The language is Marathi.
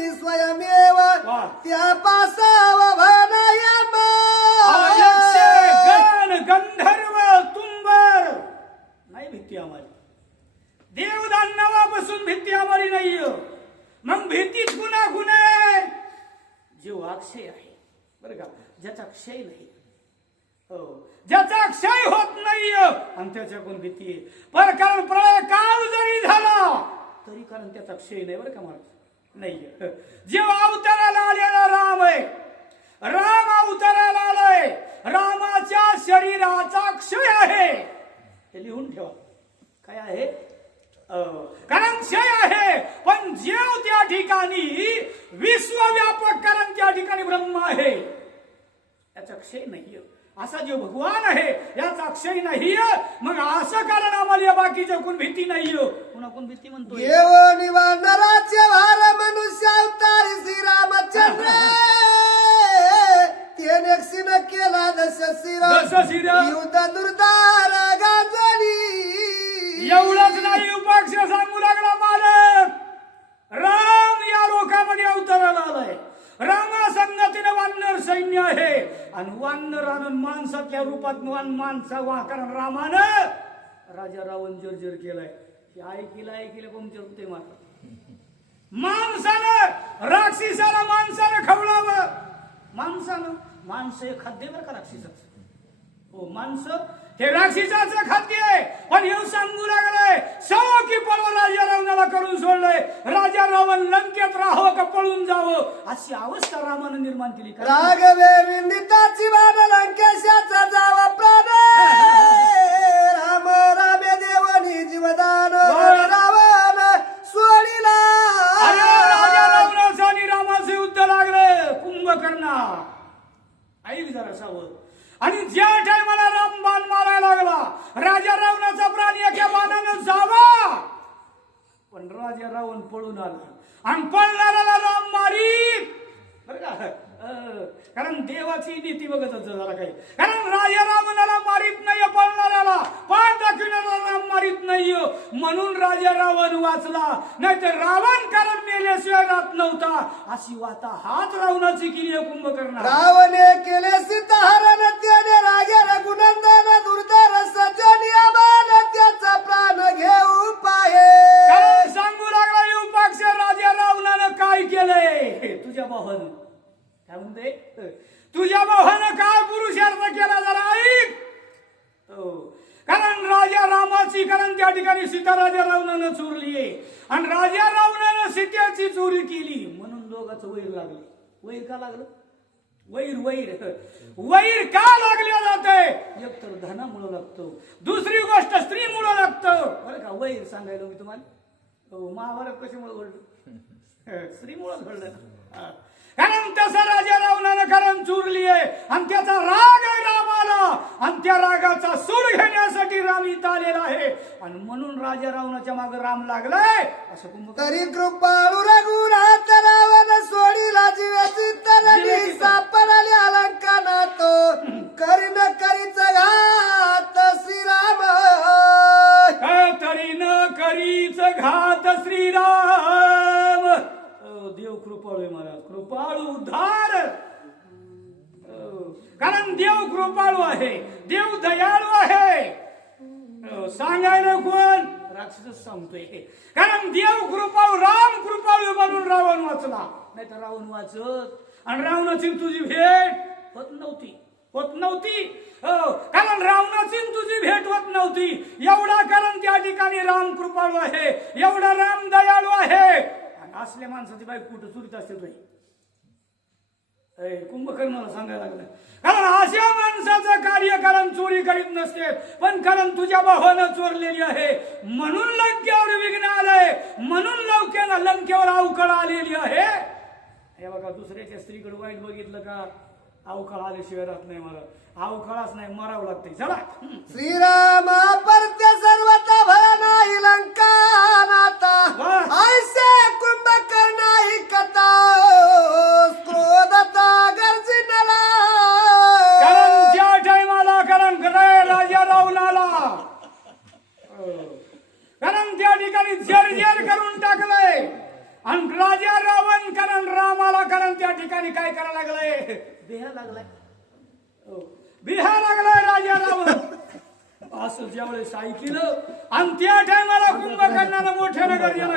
नाही स्वयमेव त्या पासाव भनयम गण गंधर्व तुंबर नाही भीती आम्हाला. देवदानवापासून भीती आम्हाला नाही. मग भीतीच गुन्हा गुन्हे जीव अक्षय आहे बरं का, ज्याचा क्षय नाही. हो, ज्याचा क्षय होत नाही आणि त्याच्याकडून भीती आहे. पर कारण प्रलय काळ जरी झाला तरी कारण त्याचा क्षय नाही बरं का महाराज, नाही. जेव्हा अवताराला आलेला राम आहे, राम अवताराला आलाय, रामाच्या शरीराचा क्षय आहे हे लिहून ठेवा. काय आहे? कारण क्षय आहे. पण जेव त्या ठिकाणी विश्वव्यापक कारण त्या ठिकाणी ब्रह्म आहे, याचा क्षय नाही. असा जो भगवान आहे याचा क्षय नाही. मग असं कारण आम्हाला या बाकीच्या कोण भीती नाही. पुन्हा कोण भीती म्हणतो? देव निवांदराचे भार मनुष्य अवतारी श्री रामचंद्र त्याने क्षीण केला दशशिर युद्ध दुर्धार गाजली. एवढंच नाही, उपाक्ष सांगू लागला मालक. राम या लोकांमध्ये अवताराला आलाय. रामा संगतीने वानर सैन्य आहे आणि वानर आणून माणसाच्या रूपात माणसा कारण रामानं राजा रावण जर्जर केलाय. ऐकिलं पंक्चर होते माणसानं राक्षसाला माणसानं खवळावं. माणसं हे खाद्य बरं का राक्षसाचं. हो, माणसं हे राक्षसाचं खाद्य आहे. पण हे सांगू लागलंय सव की पळव राजा रावणाला करून सोडलंय. राजा रावण लंकेत राहावं का पळून जावं अशी अवस्था रामानं निर्माण केली. राघवे विंदिताची वाण लंकेशाचा जावा प्राण राम रामे देवनी जीवदान रावण सोडिला. राजा रावणाचं आणि रामाचं युद्ध लागलं कुंभकर्णा. ऐक जरा सावध. आणि ज्या टायमाला राम बाण मारायला लागला, राजा रावणाचा प्राण एका बाणानं जावा, पण राजा रावण पळून आला आणि पळणाऱ्याला राम मारीत बरं का. कारण देवाची नीती बघत होतं जरा काही. कारण राजा रावणाला मारीत नाही, पळणाऱ्याला पाठ दाखविणारा राम मारीत नाही. म्हणून राजा रावण वाचला. नाहीतर रावण कारण मेल्याशिवाय राहत नव्हता. अशी वाता हात रावणाची केली आहे कुंभकर्ण. रावणे केले सीताहरण त्याने राजा रघुनंदन दुर्धर सजनी आबाल त्याचा प्राण घेऊ पाहे. कारण सांगू लागला युपाक्ष राजा रावणानं काय केलंय तुझ्या भावानं. काय म्हणते? तुझ्या भावानं काय पुरुषार्थ केला जरा ऐक. कारण राजा रामाची कारण त्या ठिकाणी सीता राजा रावणानं चोरली आहे आणि राजा रावणानं सीतेची चोरी केली म्हणून दोघांचं वैर लागलं. वैर का लागलं? वैर का लागले जाते? एक तर धनामुळं लागतं, दुसरी गोष्ट स्त्रीमुळं लागतं बरं का. वैर सांगायला मी तुम्हाला महाभारत कशामुळे घडलं? स्त्रीमुळंच घडलं. कारण तसं राजा रावणानं कारण चुरली आहे आणि त्याचा राग आहे रामाला आणि त्या रागाचा सूर घेण्यासाठी राम इथं आलेला आहे आणि म्हणून राजा रावणाच्या मागे राम लागलाय. असं तरी कृपाळू रघुनाथ रावण सोडीला जीवाची तरणी सापडले अलंकाना तो करीन करीच घात श्रीराम. तरी न करीच घात श्रीराम. देव कृपाळू आहे महाराज, कृपाळू उद्धार. कारण देव कृपाळू आहे, देव दयाळू आहे. सांगायला कोण? राक्षस सांगतोय. कारण देव कृपाळू, राम कृपाळू म्हणून रावण वाचला. नाही तर रावण वाचत आणि रावणाची तुझी भेट होत नव्हती. कारण रावणाची तुझी भेट होत नव्हती. एवढा कारण त्या ठिकाणी राम कृपाळू आहे, एवढा राम दयाळू आहे. असल्या माणसाची बाईक कुठं चुरीत असते तुझी. कुंभकर्णाला सांगायला लागलं कारण अशा माणसाचं कार्य कारण चोरी करीत नसते, पण कारण तुझ्या भावानं चोरलेली आहे म्हणून लंकेवर विघ्न आलंय, म्हणून लंकेवर अवकळ आलेली आहे. हे बघा, दुसऱ्याच्या स्त्रीकडे वाईट बघितलं का अवकाळ आल्याशिवाय राहत नाही. मला अवकाळच नाही, मरावं लागते. चला. श्रीराम परत्य सर्वता भय नाही लंका नाता ऐसे कुंभकर्ण ही कथा क्रोधता गर्जिनला. कारण ज्या टायमाला कारण राजा रावणाला कारण त्या ठिकाणी जर्जर करून टाकलंय आणि राजा रावण कारण ठिकाणी काय करायला लागलाय बिहा लागलाय हो बिहा लागलाय राजा रावण असं ज्यावेळेस ऐकलं आणि त्या टायमाला कुंभकर्णाला मोठ्यानं गर्जना